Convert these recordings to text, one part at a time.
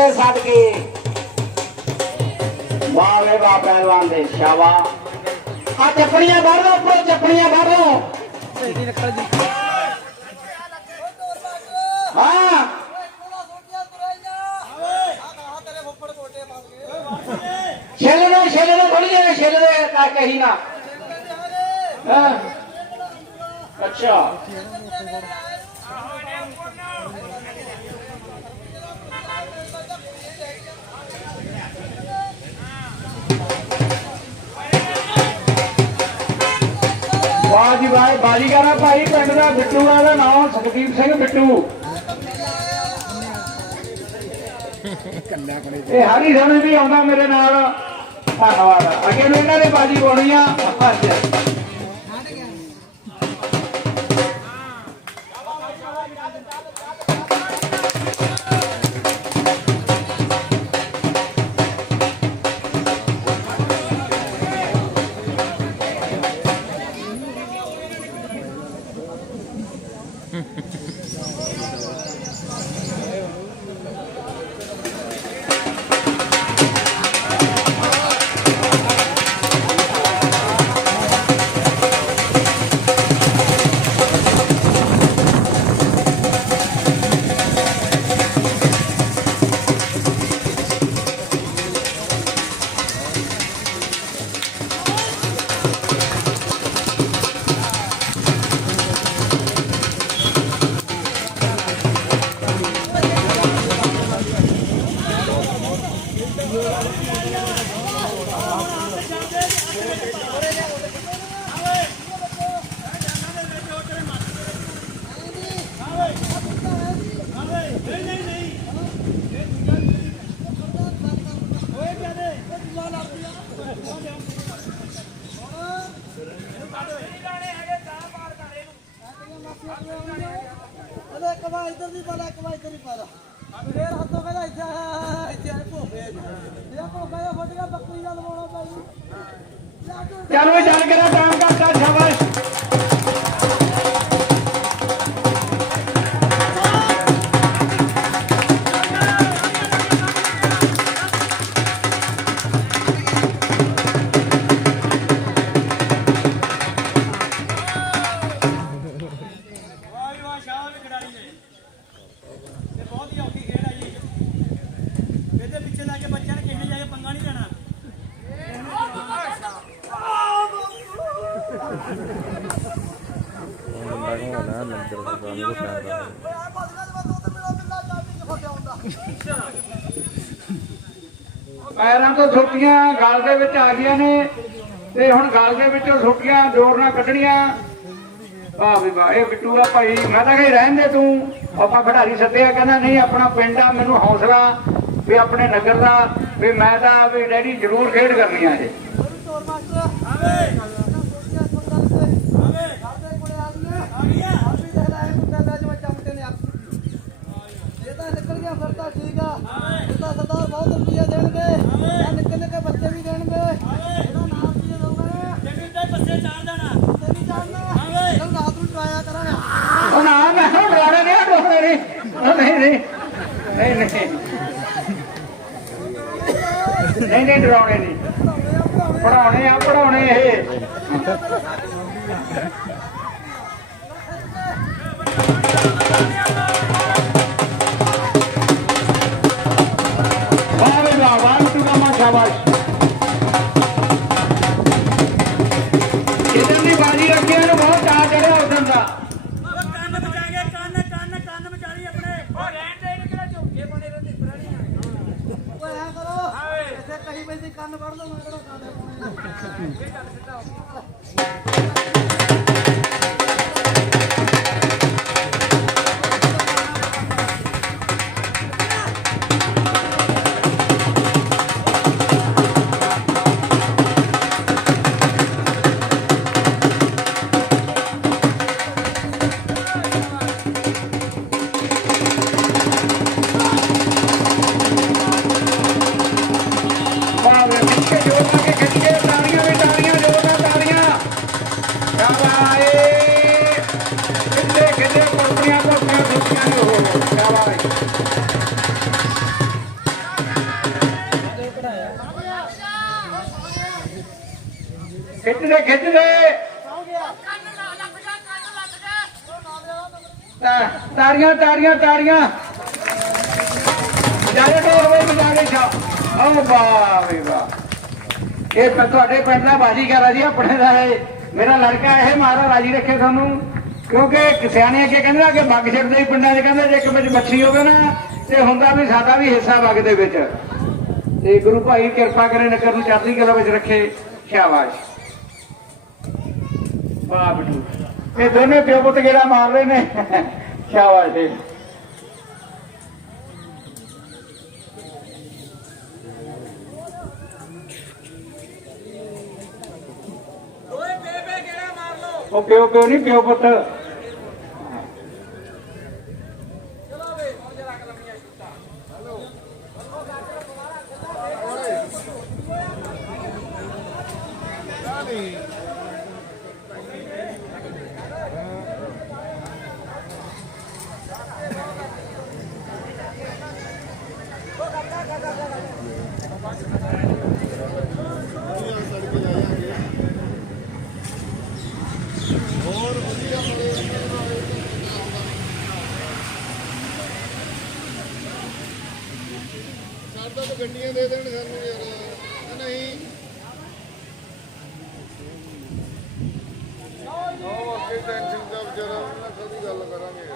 ਤੇਰੇ ਸਦਕੇ। ਵਾਹ ਵਾਹ ਪਹਿਲਵਾਨ ਦੇ ਸ਼ਾਬਾ ਆ ਚੱਪੜੀਆਂ ਭਰ ਲਓ, ਉੱਪਰੋਂ ਚੱਪੜੀਆਂ ਭਰ ਲਓ। ਹਾਂ। ਛੇਲ ਲੋ ਛੇਲ ਲੋ ਥੋੜੀ ਜਿਹੀ ਛੇਲ ਦੇ ਕਾ ਕਹੀ ਨਾ। ਹਾਂ। ਅੱਛਾ। ਵਾਹ ਜੀ ਵਾਹ, ਬਾਜੀਗਰਾ ਭਾਈ, ਪਿੰਡ ਦਾ ਬਿੱਟੂ ਦਾ ਨਾਮ ਸੁਖਦੀਪ ਸਿੰਘ ਬਿੱਟੂ। ਇਹ ਹਰੀ ਸਮਝ ਵੀ ਆਉਂਦਾ ਮੇਰੇ ਨਾਲ। ਧੰਨਵਾਦ। ਅੱਗੇ ਨੂੰ ਇਹਨਾਂ ਦੇ ਬਾਜੀ ਪਾਉਣੀ ਆ ਅੱਛਾ ਅਰੇ ਕਵਾ ਇੱਧਰ ਦੀ ਪਾਲਾ ਕਵਾ ਇੱਧਰ ਦੀ ਪਾਲਾ ਫੇਰ ਹੱਥੋਂ ਕਹਿੰਦਾ ਇੱਥੇ ਆ, ਇੱਥੇ ਆ ਭੋਗੇ ਇਹ ਭੋਗਾ ਦਾ ਫਟ ਗਿਆ ਬੱਕਰੀ ਦਾ ਲਵਾਉਣਾ ਪਊ ਚੱਲ ਵੀ ਚੱਲ ਕੇ ਪੈਰਾਂ ਤੋਂ ਛੁੱਟੀਆਂ ਗਲ ਦੇ ਵਿੱਚ ਆ ਗਈਆਂ ਨੇ ਤੇ ਹੁਣ ਗਲ ਦੇ ਵਿੱਚੋਂ ਛੁੱਟੀਆਂ, ਜ਼ੋਰ ਨਾਲ ਕੱਢਣੀਆਂ। ਵਾਹ ਵੀ ਵਾਹ, ਇਹ ਬਿੱਟੂ ਆ ਭਾਈ, ਮੈਂ ਤਾਂ ਕਹੀ ਰਹਿਣ ਦੇ ਤੂੰ। ਆਪਾਂ ਖਿਡਾਰੀ ਸੱਦਿਆ ਕਹਿੰਦਾ ਨਹੀਂ, ਆਪਣਾ ਪਿੰਡ ਆ, ਮੈਨੂੰ ਹੌਸਲਾ ਵੀ ਆਪਣੇ ਨਗਰ ਦਾ, ਵੀ ਮੈਂ ਤਾਂ ਵੀ ਡੈਡੀ ਜ਼ਰੂਰ ਖੇਡ ਕਰਨੀ ਆ ਇਹ ਚੋਰ ਮਾਸਟਰ ਆਵੇ ਸੋਚਿਆ ਪੰਗਾ ਲੱਗੇ ਆਵੇ ਸਾਡੇ ਕੋਲੇ ਆ ਗਏ ਆ ਗਿਆ ਆ ਵੀ ਦੇਖ ਲੈ ਇਹ ਮੁੰਡਾ ਲੈ ਜਵਾ ਚਮਟੇ ਨੇ ਆਪ ਇਹ ਤਾਂ ਨਿਕਲ ਗਿਆ ਫਿਰ ਤਾਂ ਠੀਕ ਆ ਇਹ ਤਾਂ ਸਰਦਾਰ ਬਹੁਤ ਰੁਪਈਆ ਦੇਣਗੇ ਆ ਨਿੱਕੇ ਨਿੱਕੇ ਬੱਚੇ ਵੀ ਦੇਣਗੇ ਇਹਦਾ ਨਾਮ ਕੀ ਦਊਗਾ ਜਿੰਨੀ ਤੇ ਬੱਸੇ ਚਾਰ ਦੇਣਾ ਤੇ ਨਹੀਂ ਜਾਣਨਾ ਚਲ ਰਾਤ ਨੂੰ ਟਰਾਇਆ ਕਰਾਂਗੇ ਉਹ ਨਾ ਮੈਂ ਹੁਣ ਡਰਾਣੇ ਨਹੀਂ ਡੋਕਰੇ ਨਹੀਂ ਉਹ ਨਹੀਂ ਨਹੀਂ ਨਹੀਂ ਨਹੀਂ ਨਹੀਂ ਨਹੀਂ ਕਹੀ ਪੈਂਦੀ ਕੰਨ ਵੜ ਲਓ ਮੈਂ ਕਿਹੜਾ ਕੰਨ ਖਿੱਚਦੇ ਖਿੱਚਦੇ। ਤਾਂ- ਤਾੜੀਆਂ ਤਾੜੀਆਂ ਤਾੜੀਆਂ। ਢੋਲ ਵੇ ਬਜਾਵੇ ਛਾ ਓ ਵਾਹ ਵੇ ਵਾਹ। ਇਹ ਤਾਂ ਤੁਹਾਡੇ ਪਿੰਡ ਦਾ ਬਾਜੀਗਰ ਜੀ, ਆਪਣੇ ਦਾ ਇਹ। ਮੇਰਾ ਲੜਕਾ ਇਹ ਮਾਰਾ, ਰਾਜੀ ਰੱਖੇ ਤੁਹਾਨੂੰ ਕਿਉਂਕਿ ਸਿਆਣੇ ਅੱਗੇ ਕਹਿੰਦੇ ਆ ਕਿ ਬੱਗ ਛੱਡਦੇ ਹੀ ਪਿੰਡਾਂ 'ਚ ਕਹਿੰਦੇ, ਜੇ ਇੱਕ ਵਿੱਚ ਮੱਛੀ ਹੋਵੇ ਨਾ, ਤੇ ਹੁੰਦਾ ਵੀ ਸਾਡਾ ਵੀ ਹਿੱਸਾ ਬੱਗ ਦੇ ਵਿੱਚ। ਤੇ ਗੁਰੂ ਭਾਈ ਕਿਰਪਾ ਕਰੇ ਨਗਰ ਨੂੰ ਚੜ੍ਹਦੀ ਕਲਾ ਵਿੱਚ ਰੱਖੇ। ਸ਼ਾਬਾਸ਼। ਵਾਹ ਬਿੱਟੂ ਇਹ ਦੋਨੇ ਪਿਓ ਪੁੱਤ ਜਿਹੜਾ ਮਾਰ ਰਹੇ ਨੇ। ਸ਼ਾਬਾਸ਼ ਜੀ। ਓਏ ਬੇਬੇ ਕਿਹੜਾ ਮਾਰ ਲੋ ਉਹ ਪਿਓ ਪਿਓ ਨਹੀਂ ਪਿਓ ਪੁੱਤ। ਗੱਡੀਆਂ ਦੇ ਦੇਣ ਸਾਨੂੰ ਯਾਰ। ਕਿ ਨਹੀਂ। ਉਹ ਅੱਗੇ ਟੈਨਸ਼ਨ ਦਾ ਵਿਚਾਰਾ ਉਹਨਾਂ ਨਾਲ ਕਦੀ ਗੱਲ ਕਰਾਂਗੇ।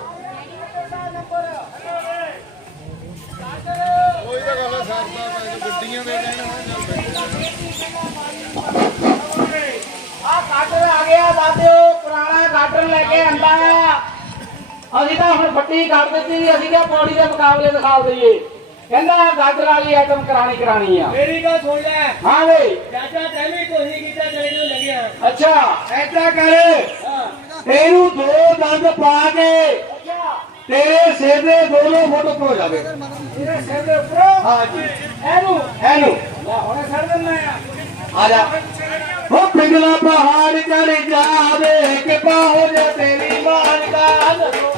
ਕੋਈ ਤਾਂ ਗੱਲ ਹੈ ਸਰਦਾ ਮੈਂ ਗੱਡੀਆਂ ਦੇ ਦੇਣ ਆ ਕਾਟਰ ਆ ਗਿਆ ਦਾਦਿਓ ਪੁਰਾਣਾ ਕਾਟਰ ਲੈ ਕੇ ਆਂਦਾ ਅਸੀਂ ਤਾਂ ਹੁਣ ਫੱਟੀ ਕੱਢ ਦਿੱਤੀ ਅਸੀਂ ਕਿਹਾ ਪੌੜੀ ਦੇ ਮੁਕਾਬਲੇ ਦਿਖਾ ਦਈਏ। ਕਹਿੰਦਾ ਗਾਜਰ ਵਾਲੀ ਆਈਟਮ ਕਰਾਣੀ ਕਰਾਣੀ ਆ। ਮੇਰੀ ਗੱਲ ਸੁਣ ਲੈ। ਹਾਂ ਬਈ। ਚਾਚਾ ਤੈਨੂੰ ਕੋਈ ਕੀਤਾ ਚਲੇ ਨੂੰ ਲੱਗਿਆ ਅੱਛਾ ਐਦਾਂ ਕਰ। ਹਾਂ। ਤੈਨੂੰ ਦੋ ਦੰਦ ਪਾ ਕੇ ਤੇਰੇ ਸਿਰ ਦੇ ਦੋਨੋਂ ਫੁੱਟ ਉੱਪਰ ਹੋ ਜਾਵੇ। ਤੇਰੇ ਸਿਰ ਦੇ ਉੱਪਰ? ਹਾਂ ਜੀ। ਇਹਨੂੰ? ਇਹਨੂੰ। ਲੈ ਹੁਣੇ ਛੱਡ ਦਿੰਦਾ ਆ। ਆ ਜਾ। ਉਹ ਪਿਗਲਾ ਪਹਾੜ ਚੜ ਜਾਵੇ ਕਿ ਪਾਹੋ ਜਾ ਤੇਰੀ ਮਾਨ ਦਾ ਤਾੜੀਆਂ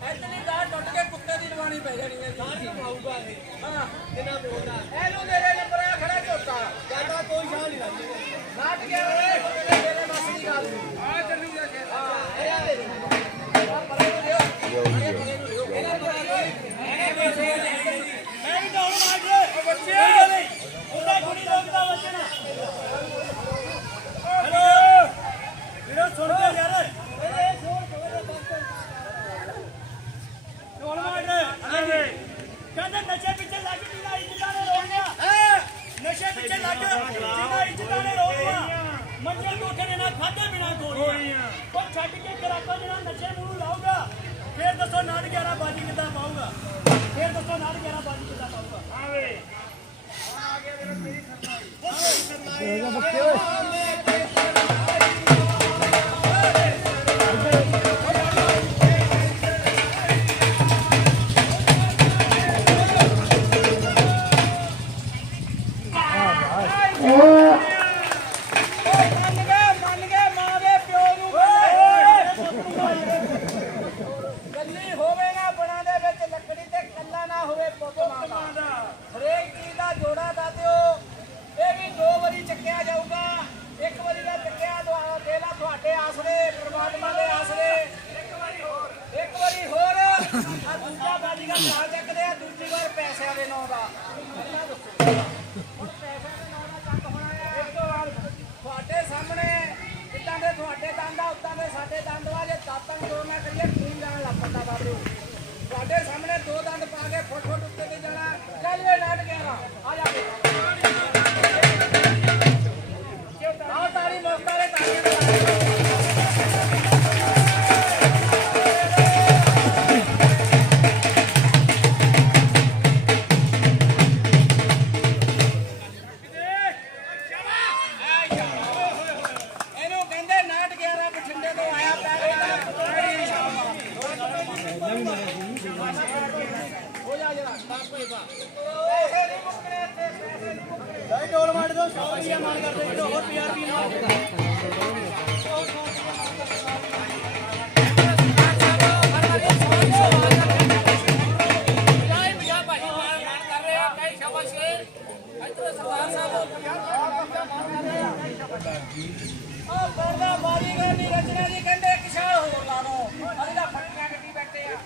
ਦੇ ਐਤਨੀ ਗਾਲ ਟੁੱਟ ਕੇ ਕੁੱਤੇ ਦੀ ਲਵਾਣੀ ਪੈ ਜਾਣੀ ਹੈ ਜੀ। ਪਾਊਗਾ ਇਹ। ਹਾਂ। ਕਿੰਨਾ ਬੋਲਦਾ ਇਹਨੂੰ ਮੇਰੇ ਨੰਬਰ ਆ ਖੜਾ ਝੋਟਾ। ਜ਼ਿਆਦਾ ਕੋਈ ਸ਼ਾਨ ਨਹੀਂ ਲੱਗਦੀ ਨਾਟ ਗਿਆ ਓਏ ਮੇਰੇ ਬਸ ਦੀ ਗੱਲ ਆ ਚੱਲੂ ਜਾ ਕੇ ਹਾਂ ਇਹ ਆ ਦੇ ਆ। ਪਰੇ ਨੂੰ ਨੂੰ ਦਿਓ ਇਹਨੇ ਪਰੇ ਮੈਂ ਵੀ ਦੌੜ ਮਾਰ ਰਿਹਾ ਉਹ ਬੱਚੇ। ਉਹਦਾ ਕੁੜੀ ਰੋਕਦਾ ਬੱਚਣਾ ਹੈਲੋ ਵੀਰੋ ਸੁਣ ਕੇ ਯਾਰ ਏ ਛੋੜ ਛੋੜ ਢੋਲ ਮਾਰ ਰਹੇ ਕਹਿੰਦੇ ਨਸ਼ੇ ਪਿੱਛੇ ਲੱਗ ਜਿੰਨਾ ਇੱਜ਼ਤਾਂ ਨੇ ਰੋਕਿਆ ਨਸ਼ੇ ਪਿੱਛੇ ਲੱਗ ਜਿੰਨਾ ਇੱਜ਼ਤਾਂ ਨੇ ਰੋਕਿਆ ਮੰਜੇ ਕੋਠੇ ਦੇ ਨਾਲ ਖਾਦੇ ਬਿਨਾ ਗੋਲੀਆਂ ਉਹ ਛੱਡ ਕੇ ਕਰਾਕਾ ਜਿਹੜਾ ਨਸ਼ੇ ਮੂੰਹ ਲਾਊਗਾ। ਫੇਰ ਦੱਸੋ ਨਾੜ 11 ਬਾਜੀ ਕਿੱਦਾਂ ਪਾਊਗਾ? ਫੇਰ ਦੱਸੋ ਨਾੜ 11 ਬਾਜੀ ਕਿੱਦਾਂ ਪਾਊਗਾ? ਆਵੇ। ਮੰਨ ਨਹੀਂ ਡੋਲ ਮਾਰ ਦੋ 100 ਰੁਪਏ ਮਾਰ ਕਰਦੇ ਇੱਕ ਹੋਰ 50 ਰੁਪਏ ਮਾਰ ਉਹ ਕਰਦਾ ਬਾਜੀਗਰ ਦੀ ਰਚਨਾ ਜੀ ਕਹਿੰਦੇ ਇੱਕ ਹੋਰ ਲਾ ਦੋ ਅਸੀਂ ਤਾਂ ਫੱਟੀਆਂ ਕੱਢੀ ਬੈਠੇ ਆ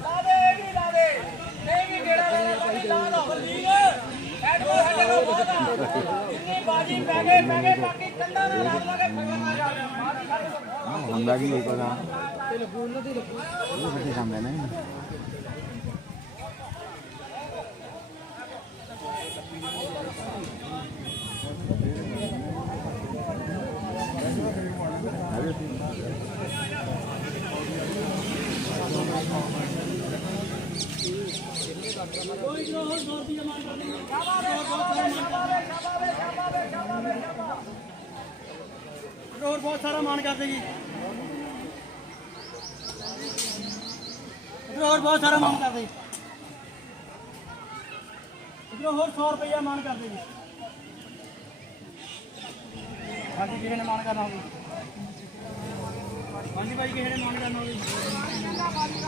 ਲਾ ਦੇ, ਇਹ ਵੀ ਲਾ ਦੇ। ਹੁੰਦਾ ਕੀ ਜਿਹੜਾ ਲਾ ਬਾਜੀ ਲਾ ਦੋ? ਬਲੀਗ ਐਡ ਕੋ ਸਾਡੇ ਕੋਲ ਬਹੁਤ ਆ ਜਿੰਨੀ ਹੋਰ ਬਹੁਤ ਸਾਰਾ ਮਾਨ ਕਰਦੇ ਜੀ। ਹੋਰ ਬਹੁਤ ਸਾਰਾ ਮਾਨ ਕਰਦੇ ਜੀ। ਇੱਧਰ ਹੋਰ 100 ਰੁਪਇਆ ਮਾਨ ਕਰਦੇ ਜੀ। ਹਾਂਜੀ ਕਿਸੇ ਨੇ ਮਾਨ ਕਰਨਾ ਹੋਵੇ ਹਾਂਜੀ ਭਾਈ ਕਿਸੇ ਨੇ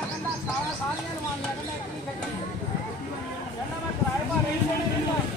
ਕਹਿੰਦਾ ਸਾਰਾ ਸਾਰੀਆਂ ਨੂੰ ਛੱਡੀ ਕਹਿੰਦਾ ਮੈਂ ਕਿਰਾਏ ਪਾ ਨਹੀਂ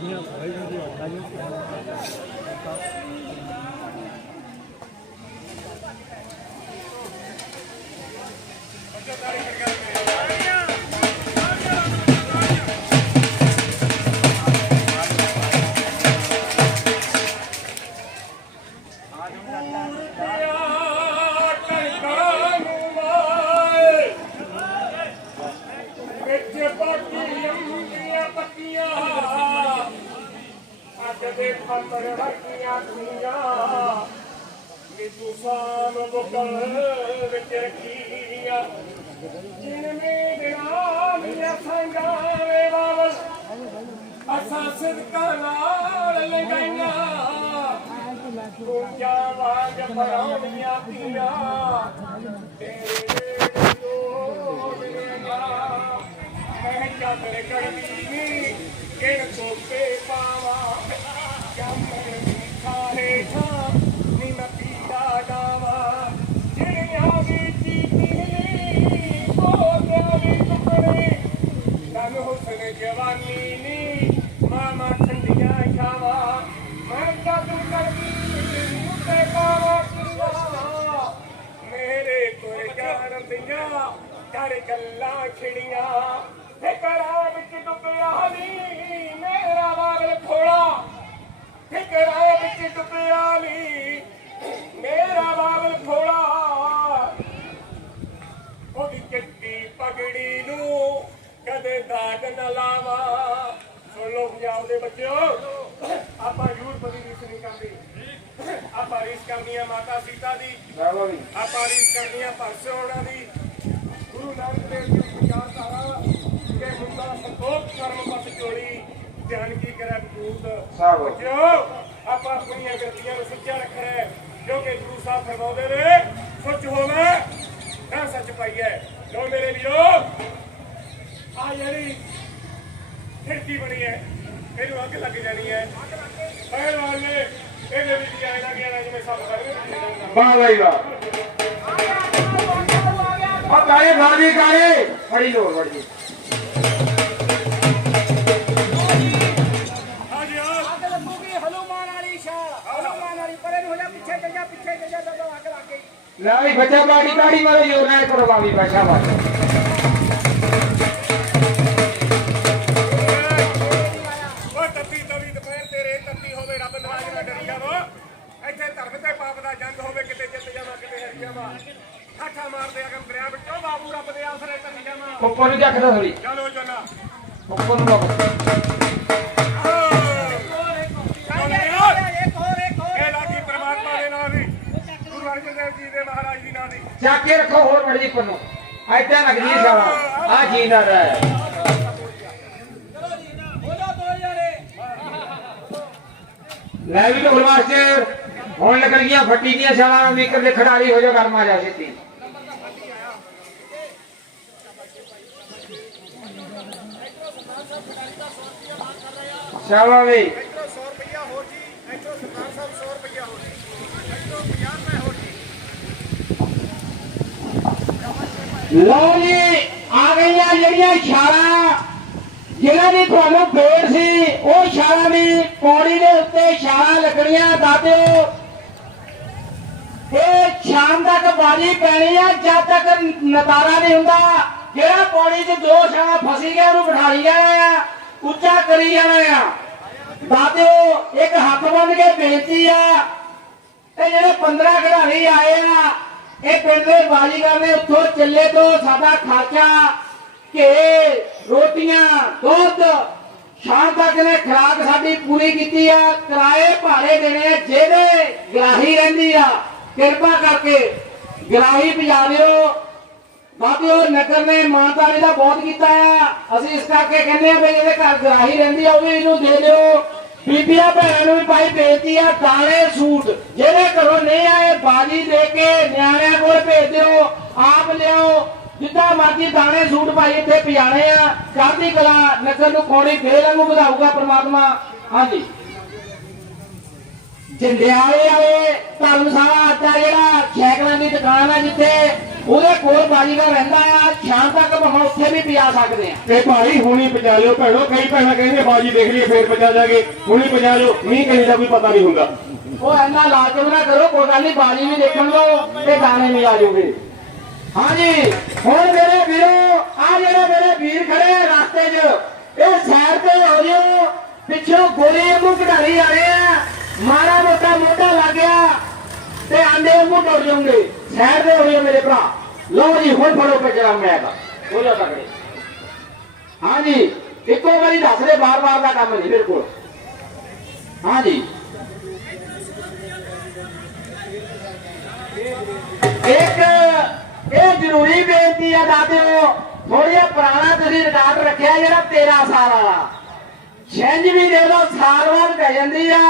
그냥사회是제원단이되 는. ਸਿਦਕਾਂ ਨਾਲ ਲੰਗਾਈਆਂ। ਗੁੰਜਾ ਵਾਂਗ ਪਰਾਉਣੀਆਂ ਪੀਆਂ ਤੇਰੇ ਜੋ ਮਿਲੇਗਾ ਕਰਦੀ ਕਿਨ ਕੋਪੇ ਪਾਵਾ। ਚੰਮਰ ਖਾਰੇ ਥਾਂ ਨੀ ਮੈਂ ਪੀੜਾ ਗਾਵਾ ਜਿਹੜਿਆਂ ਦੀ ਚੀਤੀ ਬੋਲਿਆਂ ਦੀ ਟੁਕੜੇ ਤਨ ਹੁਸਨ ਜਵਾਨੀ ਜਾਣ ਕਰ ਗੱਲਾਂ ਖਿੜੀਆਂ ਫਿਕਰਾਂ ਵਿੱਚ ਡੁੱਬਿਆ ਨੀ ਮੇਰਾ ਵਾਗਲ ਖੋਲਾ। ਫਿਕਰਾਂ ਵਿੱਚ ਡੁੱਬਿਆ ਨੀ ਮੇਰਾ ਬਾਬਲ ਖੋਲਾ। ਉਹਦੀ ਚੱਟੀ ਪਗੜੀ ਨੂੰ ਕਦੇ ਦਾਗ ਨਾ ਲਾਵਾ। ਸੁਣ ਲਓ ਪੰਜਾਬ ਦੇ ਬੱਚਿਓ, ਆਪਾਂ ਯੂਰਪ ਦੀ ਆਪਾਂ ਰੀਸ ਕਰਨੀ ਆ ਮਾਤਾ ਸੀਤਾ ਦੀ। ਆਪਾਂ ਰੀਸ ਕਰਨੀ ਆ ਪਰਸੋਂ ਉਹਨਾਂ ਦੀ। ਗੁਰੂ ਨਾਨਕ ਦੇਵ ਜੀ ਦੀ ਵਿਚਾਰਧਾਰਾ ਕਿ ਮੁੰਡਾ ਸੰਤੋਖ ਕਰਮ ਪਤ ਚੋਲੀ ਧਿਆਨ ਕੀ ਕਰੇ ਬੂਤ। ਬੱਚਿਓ ਆਪਾਂ ਆਪਣੀਆਂ ਗਲਤੀਆਂ ਨੂੰ ਸੁੱਚਾ ਰੱਖਣਾ ਕਿਉਂਕਿ ਗੁਰੂ ਸਾਹਿਬ ਫਰਮਾਉਂਦੇ ਨੇ ਸੁੱਚ ਹੋਵੇ ਨਾ ਸੱਚ ਪਾਈਏ ਲੋ ਮੇਰੇ ਵੀਰੋ ਆ ਜਿਹੜੀ ਖਿੜਕੀ ਬਣੀ ਹੈ ਇਹਨੂੰ ਅੱਗ ਲੱਗ ਜਾਣੀ ਹੈ ਪਹਿਲਵਾਨ ਨੇ ਇਹਦੇ ਵਿੱਚ ਜਾਣਾ ਗਿਆ ਜਿਵੇਂ ਸਭ ਕਰਦੇ ਨੇ ਵਾਹ ਬਾਈ ਵਾਹ ਆਇਆ ਆਇਆ ਆ ਕਾਲੇ ਫਾਲੀ ਕਾਲੇ ਬੜੀ ਲੋੜ ਬੜੀ ਹਾਂਜੀ ਆ ਅੱਗ ਲੱਗੂਗੀ ਹਨੂਮਾਨ ਵਾਲੀ ਛਾਲ ਹਨੂਮਾਨ ਵਾਲੀ ਪਰੇ ਨੂੰ ਹੋ ਜਾ ਪਿੱਛੇ ਚੱਲ ਜਾ ਪਿੱਛੇ ਚੱਲ ਜਾ ਜਦੋਂ ਅੱਗ ਲੱਗ ਗਈ ਲੈ ਵੀ ਬੱਚਾ ਬਾੜੀ ਕਾੜੀ ਮਾਰੋ ਜੋਰ ਨਾਲ ਕਰੋ ਬਾਵੀ ਬਾਸ਼ਾ ਬਾਸ਼ਾ ਓ ਤੱਤੀ ਤਵੀ ਦੁਪਹਿਰ ਤੇਰੇ ਤੱਤੀ ਹੋਵੇ ਰੱਬ ਨਵਾਜ ਨਾ ਡਰੀ ਜਾਵੋ। ਇੱਥੇ ਧਰਮ ਤੇ ਪਾਪ ਦਾ ਜੰਗ ਹਾਰ ਜਾਵਾਂ ਠਾਠਾ ਮਾਰਦੇ ਅਗਮ ਦਰਿਆ ਵਿੱਚੋਂ। ਬਾਬੂ ਰੱਬ ਦੇ ਆਸਰੇ ਧਰੀ ਜਾਵਾਂ ਉੱਪਰ ਨੂੰ ਜੱਖਦਾ ਥੋੜੀ ਚਲੋ ਚੱਲਾ। ਉੱਪਰ ਨੂੰ ਚੱਲ ਜਾ ਇੱਕ ਹੋਰ ਇੱਕ ਹੋਰ ਇਹ ਲਾਗੀ ਪ੍ਰਮਾਤਮਾ ਦੇ ਨਾਮ ਦੀ। ਗੁਰੂ ਅਰਜਨ ਦੇਵ ਜੀ ਦੇ ਮਹਾਰਾਜ ਦੀ ਨਾਮ ਦੀ। ਚੱਕ ਕੇ ਰੱਖੋ ਹੋਰ ਬੜੀ ਉੱਪਰ ਨੂੰ। ਐਦਾਂ ਲੱਗਦੀ ਹੈ ਸ਼ਾਵਾ ਆ ਜੀ ਨਾ ਰਹਿ ਹੋ। ਜਾ ਦੋ ਲੈ ਵੀ ਢੋਲ ਮਾਸਟਰ ਹੁਣ ਲੱਗ ਗਈਆਂ, ਫੱਟੀ ਦੀਆਂ ਛਾਲਾਂ ਵੀ ਇਕੱਲੇ ਖਿਡਾਰੀ ਹੋ ਜਾ ਗਰਮ ਜਾ ਛੇਤੀ। ਸ਼ਾਵਾ ਵੀ। ਇੱਥੋਂ 100 ਰੁਪਇਆ ਹੋਰ ਜੀ, ਆ ਗਈਆਂ ਜਿਹੜੀਆਂ ਛਾਲਾਂ ਜਿਹੜਾ ਵੀ ਤੁਹਾਨੂੰ ਫੇਰ ਸੀ, ਉਹ ਛਾਲਾਂ ਵੀ ਪੌੜੀ ਦੇ ਉੱਤੇ ਛਾਲਾਂ ਲੱਗਣੀਆਂ ਦਾਦਿਓ ਇਹ ਸ਼ਾਮ ਤੱਕ ਬਾਜੀ ਪੈਣੀ ਆ, ਜਦ ਤੱਕ ਨਤਾਰਾ ਨਹੀਂ ਹੁੰਦਾ। ਜਿਹੜਾ ਪੌੜੀ 'ਚ ਦੋ ਛਾਲਾਂ ਫਸੀ ਗਿਆ, ਉਹਨੂੰ ਬਿਠਾਈ ਜਾਣਾ ਆ, ਉੱਚਾ ਕਰੀ ਜਾਣਾ ਆ। ਦਾਦਿਓ ਇੱਕ ਹੱਥ ਬੰਨ ਕੇ ਬੇਨਤੀ ਆ ਇਹ ਜਿਹੜੇ 15 ਖਿਡਾਰੀ ਆਏ ਆ, ਇਹ ਪਿੰਡ ਦੇ ਬਾਜੀਗਰ ਨੇ ਉੱਥੋਂ ਚੱਲੇ ਤੋਂ ਸਾਡਾ ਖਰਚਾ ਘੇ, ਰੋਟੀਆਂ, ਦੁੱਧ, ਸ਼ਾਮ ਤੱਕ ਨੇ ਖਰਾਕ ਸਾਡੀ ਪੂਰੀ ਕੀਤੀ ਆ, ਕਿਰਾਏ ਭਾਰੇ ਦੇਣੇ ਆ, ਜਿਹਦੇ ਗਰਾਹੀ ਰਹਿੰਦੀ ਆ। ਕਿਰਪਾ ਕਰਕੇ ਗਰਾਹੀ ਪਜਾ ਬਾਬਿਓ, ਨਗਰ ਨੇ ਇਮਾਨਦਾਰੀ ਦਾ ਬਹੁਤ ਕੀਤਾ ਆ। ਅਸੀਂ ਇਸ ਕਰਕੇ ਕਹਿੰਦੇ ਆ ਵੀ ਇਹਦੇ ਘਰ ਗਰਾਹੀ ਰਹਿੰਦੀ ਆ, ਉਹ ਵੀ ਇਹਨੂੰ ਦੇ ਦਿਓ। ਬੀਬੀਆਂ ਭੈਣਾਂ ਨੂੰ ਵੀ ਭਾਈ ਬੇਨਤੀ ਆ, ਦਾਣੇ, ਸੂਟ, ਜਿਹੜੇ ਘਰੋਂ ਨਹੀਂ ਆਏ, ਬਾਜੀ ਦੇ ਕੇ ਨਿਆਣਿਆਂ ਕੋਲ ਭੇਜ ਦਿਓ, ਆਪ ਲਿਆਓ। ਜਿੱਦਾਂ ਮਰਜ਼ੀ ਦਾਣੇ, ਸੂਟ ਭਾਈ ਇੱਥੇ ਪਿਆਣੇ ਆ। ਕਰਦੀ ਕਲਾ, ਨਗਰ ਨੂੰ ਕੋਣੀ ਫੇਰ ਵਾਂਗੂ ਵਧਾਊਗਾ ਪ੍ਰਮਾਤਮਾ। ਹਾਂਜੀ। ਜੰਡਿਆਲੇ ਵਾਲੇ ਧਰਮਸ਼ਾਲਾ ਅੱਡਾ ਜਿਹੜਾ ਸਾਈਕਲਾਂ ਦੀ ਦੁਕਾਨ ਆ ਜਿੱਥੇ ਉਹਦੇ ਕੋਲ ਬਾਜੀਗਰ ਰਹਿੰਦਾ ਆ ਸ਼ਾਮ ਤੱਕ ਭਾਵੇਂ ਉੱਥੇ ਵੀ ਪਿਆ ਸਕਦੇ ਆ। ਤੇ ਭਾਈ ਹੁਣੀ ਪਜਾ ਲਿਓ ਭੈਣੋ ਕਈ ਭੈਣਾਂ ਕਹਿੰਦੇ ਬਾਜੀ ਦੇਖ ਲਈਏ ਫੇਰ ਪਜਾ ਜਾਗੇ। ਹੁਣੀ ਪਜਾ ਲਿਓ ਮੀਂਹ ਕਣੀ ਦਾ ਕੋਈ ਪਤਾ ਨਹੀਂ ਹੁੰਦਾ। ਉਹ ਐਨਾ ਲਾਜਮ ਨਾ ਕਰੋ ਕੋਈ ਗੱਲ ਨਹੀਂ ਬਾਜੀ ਵੀ ਦੇਖਣ ਲਓ ਤੇ ਗਾਣੇ ਵੀ ਆ ਜਾਓਗੇ ਹਾਂਜੀ ਹੁਣ ਮੇਰੇ ਵੀਰੋ ਆ ਜਿਹੜੇ ਮੇਰੇ ਵੀਰ ਖੜੇ ਆ ਰਸਤੇ 'ਚ ਇਹ ਸਾਈਡ ਤੇ ਹੋ ਜਿਓ ਪਿੱਛੋਂ ਗੋਲੀ ਵਾਂਗੂ ਕਢਾਈ ਆ ਰਹੇ ਆ। ਮਾਰਾ ਮੋਟਾ ਮੋਢਾ ਲੱਗ ਗਿਆ ਤੇ ਆਂਡੇ ਵਾਂਗੂ ਟੁੱਟ ਜਾਓਗੇ। ਸਾਈਡ ਤੇ ਹੋ ਮੇਰੇ ਭਰਾ। ਲਓ ਜੀ, ਹੁਣ ਫੜੋ ਪਿਛੜਾ ਮੈਗਾ। ਬੋਲੋ ਤਕੜੇ। ਹਾਂਜੀ, ਇੱਕੋ ਵਾਰੀ ਦੱਸ ਦੇ, ਬਾਰ-ਬਾਰ ਦਾ ਕੰਮ ਨਹੀਂ, ਬਿਲਕੁਲ। ਹਾਂਜੀ। ਇੱਕ, ਇਹ ਜ਼ਰੂਰੀ ਬੇਨਤੀ ਆ ਦਾਦਿਓ ਥੋੜ੍ਹਾ ਪੁਰਾਣਾ ਤੁਸੀਂ ਰਿਕਾਰਡ ਰੱਖਿਆ ਜਿਹੜਾ 13 ਸਾਲ ਵਾਲਾ। ਛਿੰਝ ਵੀ ਦੇ ਲਓ ਸਾਲ ਬਾਅਦ ਪੈ ਜਾਂਦੀ ਆ।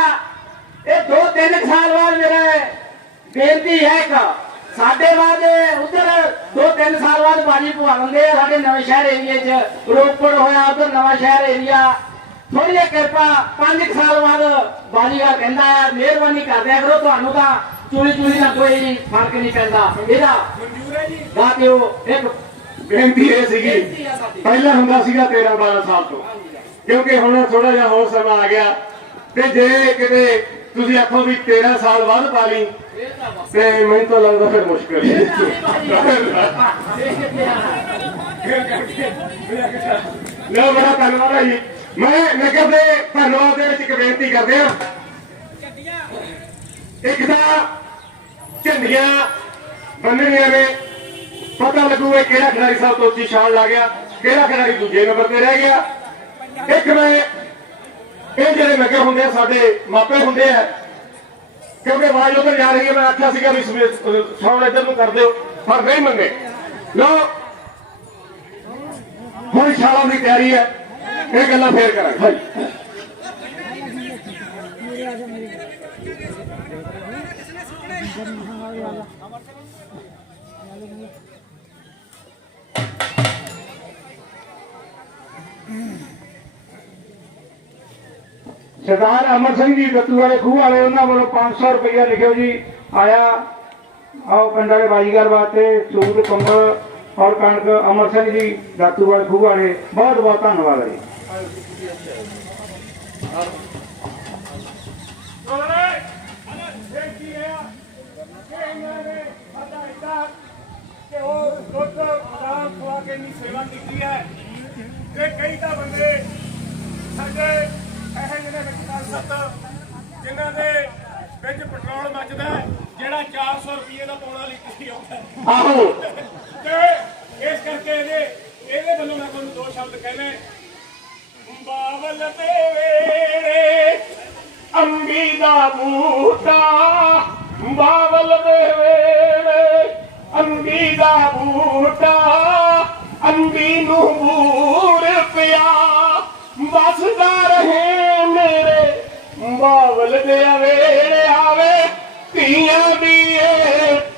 ਇਹ ਦੋ ਤਿੰਨ ਸਾਲ ਬਾਅਦ ਮੇਰੇ ਬੇਨਤੀ ਹੈ ਇੱਕ। ਸਾਡੇ ਬਾਅਦ ਉਧਰ ਦੋ ਤਿੰਨ ਸਾਲ ਬਾਅਦ ਬਾਜੀ ਪਵਾਉਂਦੇ ਆ ਸਾਡੇ ਨਵੇਂ ਸ਼ਹਿਰ ਏਰੀਏ 'ਚ। ਰੋਪੜ ਹੋਇਆ ਉਧਰ ਨਵਾਂ ਸ਼ਹਿਰ ਏਰੀਆ ਥੋੜੀ ਜਿਹੀ ਕਿਰਪਾ ਪੰਜ ਕੁ ਸਾਲ ਬਾਅਦ ਬਾਜੀਗਰ ਕਹਿੰਦਾ ਆ ਮਿਹਰਬਾਨੀ ਕਰਦਿਆ ਕਰੋ ਤੁਹਾਨੂੰ ਤਾਂ ਚੂਲੀ ਚੂਲੀ ਨਾਲ ਕੋਈ ਫ਼ਰਕ ਨਹੀਂ ਪੈਂਦਾ। ਇਹਦਾ ਮਨਜ਼ੂਰ ਹੈ ਜੀ? ਦਾਤਿਓ ਇੱਕ ਬੇਨਤੀ ਇਹ ਸੀਗੀ ਆ ਪਹਿਲਾਂ ਹੁੰਦਾ ਸੀਗਾ 13 12 ਸਾਲ ਤੋਂ। ਕਿਉਂਕਿ ਹੁਣ ਥੋੜਾ ਜਿਹਾ ਹੋਰ ਸਮਾਂ ਆ ਗਿਆ। ਤੇ ਜੇ ਕਿਤੇ ਤੁਸੀਂ ਆਖੋ ਵੀ 13 ਸਾਲ ਬਾਅਦ ਪਾ ਲਈ। ਤੇ ਮੈਨੂੰ ਤਾਂ ਲੱਗਦਾ ਫਿਰ ਮੁਸ਼ਕਲ ਲੋ ਬੜਾ ਧੰਨਵਾਦ ਹੈ ਜੀ। ਮੈਂ ਨਗਰ ਦੇ ਧੰਨਵਾਦ ਦੇ ਵਿੱਚ ਇੱਕ ਬੇਨਤੀ ਕਰਦੇ ਹਾਂ। ਇੱਕ ਤਾਂ ਝੰਡੀਆਂ ਬੰਨਣੀਆਂ ਨੇ। ਪਤਾ ਲੱਗੂਗਾ ਕਿਹੜਾ ਖਿਡਾਰੀ ਸਭ ਤੋਂ ਉੱਚੀ ਛਾਲ ਲਾ ਗਿਆ, ਕਿਹੜਾ ਖਿਡਾਰੀ ਦੂਜੇ ਨੰਬਰ ਤੇ ਰਹਿ ਗਿਆ। ਇੱਕ ਮੈਂ ਇਹ ਜਿਹੜੇ ਨਗਰ ਹੁੰਦੇ ਆ, ਸਾਡੇ ਮਾਪੇ ਹੁੰਦੇ ਆ, ਕਿਉਂਕਿ ਆਵਾਜ਼ ਉਧਰ ਜਾ ਰਹੀ ਹੈ, ਮੈਂ ਆਖਿਆ ਸੀਗਾ ਵੀ ਸਾਊਂਡ ਇੱਧਰ ਨੂੰ ਕਰ ਦਿਓ, ਪਰ ਨਹੀਂ ਮੰਗੇ ਲੋ ਹੁਣ ਛਾਲਾਂ ਦੀ ਤਿਆਰੀ ਹੈ, ਇਹ ਗੱਲਾਂ ਫੇਰ ਕਰਾਂਗੇ। ਸਰਦਾਰ ਅਮਰ ਸਿੰਘ ਜੀ, ਗੱਤੂ ਵਾਲੇ ਖੂਹ ਵਾਲੇ, ਉਹਨਾਂ ਵੱਲੋਂ 500 ਰੁਪਇਆ ਲਿਖਿਓ ਜੀ। ਆਇਆ, ਆਓ ਪਿੰਡ ਵਾਲੇ ਬਾਜੀਗਰ ਵਾਸਤੇ ਸੂਟ ਕੰਬਲ ਔਰ ਕਣਕ ਅਮਰ ਸਿੰਘ ਜੀ ਦਾਤੂਵਾਲ ਖੂਹ ਵਾਲੇ, ਬਹੁਤ ਬਹੁਤ ਧੰਨਵਾਦ ਜੀ। ਕਿ ਉਹ ਦੁੱਧ ਆਰਾਮ ਖਵਾ ਕੇ ਨਹੀਂ ਸੇਵਾ ਕੀਤੀ ਹੈ ਤੇ ਕਈ ਤਾਂ ਬੰਦੇ ਸਾਡੇ ਵਿੱਚ ਜਿਨ੍ਹਾਂ ਦੇ ਵਿੱਚ ਪੈਟਰੋਲ ਮੱਚਦਾ ਜਿਹੜਾ 400 ਰੁਪਏ ਦਾ ਪੌਣਾ ਲੀਟਰ ਹੀ ਆਉਂਦਾ ਹੈ। ਆਹੋ ਤੇ ਇਸ ਕਰਕੇ ਇਹਦੇ ਇਹਦੇ ਵੱਲੋਂ ਮੈਂ ਤੁਹਾਨੂੰ ਦੋ ਸ਼ਬਦ ਕਹਿਣੇ ਬਾਵਲ ਦੇ ਵੇੜੇ ਅੰਬੀ ਦਾ ਬੂਟਾ ਬਾਵਲ ਦੇ ਵੇੜੇ ਅੰਬੀ ਦਾ ਬੂਟਾ ਅੰਬੀ ਨੂੰ ਬੂਰ ਪਿਆ ਬਸਦਾ ਰਹੇ ਬਾਵਲ ਦੇ ਵੇੜੇ ਆਵੇ, ਧੀਆਂ ਦੀ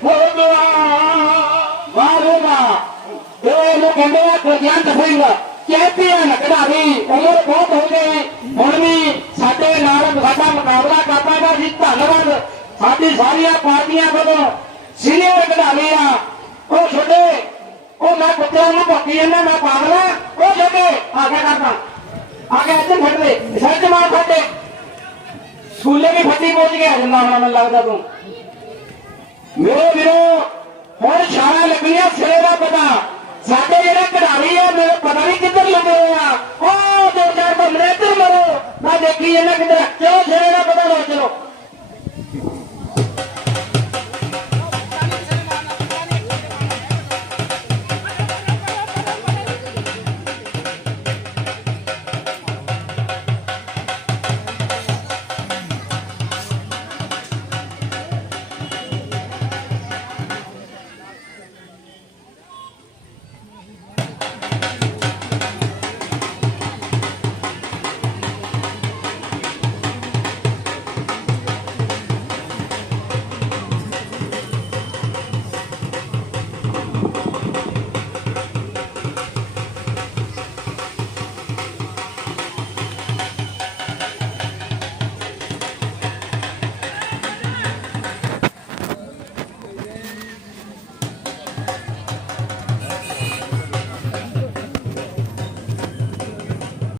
ਫੋਦਵਾ ਵਾਰੇਗਾ ਇਹ ਨੂੰ ਕਹਿੰਦੇ ਆ ਗੁਰਜੰਟ ਸਿੰਘ ਚੈਂਪੀਅਨ ਖਿਡਾਰੀ ਉਮਰ ਬਹੁਤ ਹੋ ਗਈ। ਹੁਣ ਵੀ ਸਾਡੇ ਨਾਲ ਸਾਡਾ ਮੁਕਾਬਲਾ ਕਰਦਾ ਦਾ ਜੀ। ਧੰਨਵਾਦ। ਸਾਡੀ ਸਾਰੀਆਂ ਪਾਰਟੀਆਂ ਵੱਲੋਂ ਸੀਨੀਅਰ ਖਿਡਾਰੀ ਆ। ਉਹ ਛੋਟੇ, ਉਹ ਮੈਂ ਕੁੱਤਿਆਂ ਨੂੰ ਭੱਕੀ ਜਾਂਦਾ, ਮੈਂ ਪਾਗਲ ਉਹ ਛੋਟੇ, ਆ ਕੇ ਕਰਦਾ। ਆ ਕੇ ਇੱਥੇ ਫੜ ਦੇ ਸੱਚ ਮਾਰ ਫੱਟੇ ਸਕੂਲੇ ਵੀ ਫੱਟੀ ਪਹੁੰਚ ਗਿਆ, ਜਿੰਨਾ ਹੁਣ ਮੈਨੂੰ ਲੱਗਦਾ ਤੂੰ। ਮੇਰੇ ਵੀਰੋ, ਹੁਣ ਛਾਲਾਂ ਲੱਗਣੀਆਂ ਸਿਰੇ ਦਾ ਪਤਾ। ਸਾਡੇ ਜਿਹੜੇ ਖਿਡਾਰੀ ਆ ਮੇਰੇ ਪਤਾ ਨਹੀਂ ਕਿੱਧਰ ਲੱਗੇ ਆ। ਉਹ ਦੋ ਚਾਰ ਬੰਦੇ ਇੱਧਰ ਮਰੋ। ਮੈਂ ਦੇਖੀ ਇਹਨਾਂ ਕਿੱਧਰ ਚਲੋ, ਸਿਰੇ ਦਾ ਪਤਾ ਲੋ ਚਲੋ।